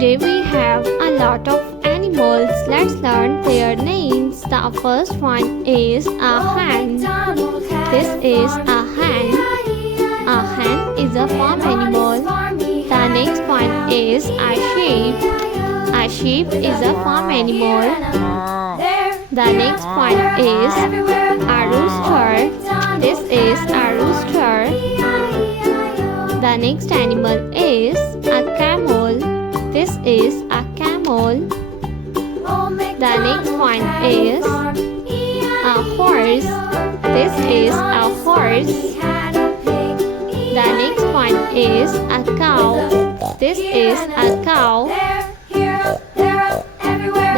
Today we have a lot of animals. Let's learn their names. The first one is a hen. This is a hen. A hen is a farm animal. The next one is a sheep. A sheep is a farm animal. The next one is a rooster. This is a rooster. The next animal is a camel. This is a camel. The next one is a horse. This is a horse. The next one is a cow. This is a cow.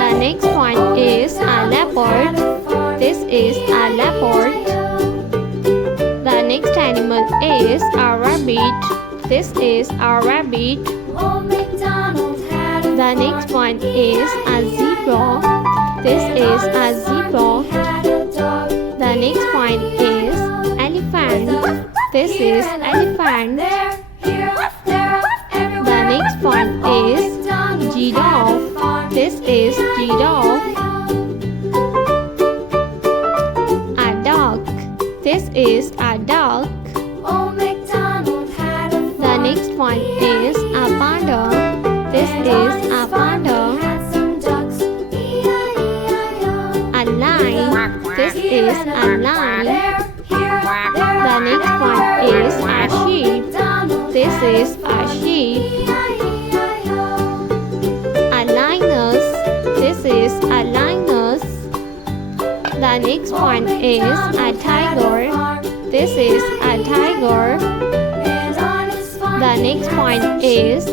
The next one is a leopard. This is a leopard. The next animal is a rabbit. This is a rabbit. The next one is a zebra. This is a zebra. The next one is elephant. This is elephant. The next one is giraffe. This is giraffe. A duck. This is a duck. The next one is a panda. This is a panda. A lion. This is a lion. The next one is a sheep. This is a sheep. A lioness. This is a lioness. The next one is a tiger. This is a tiger. The next one is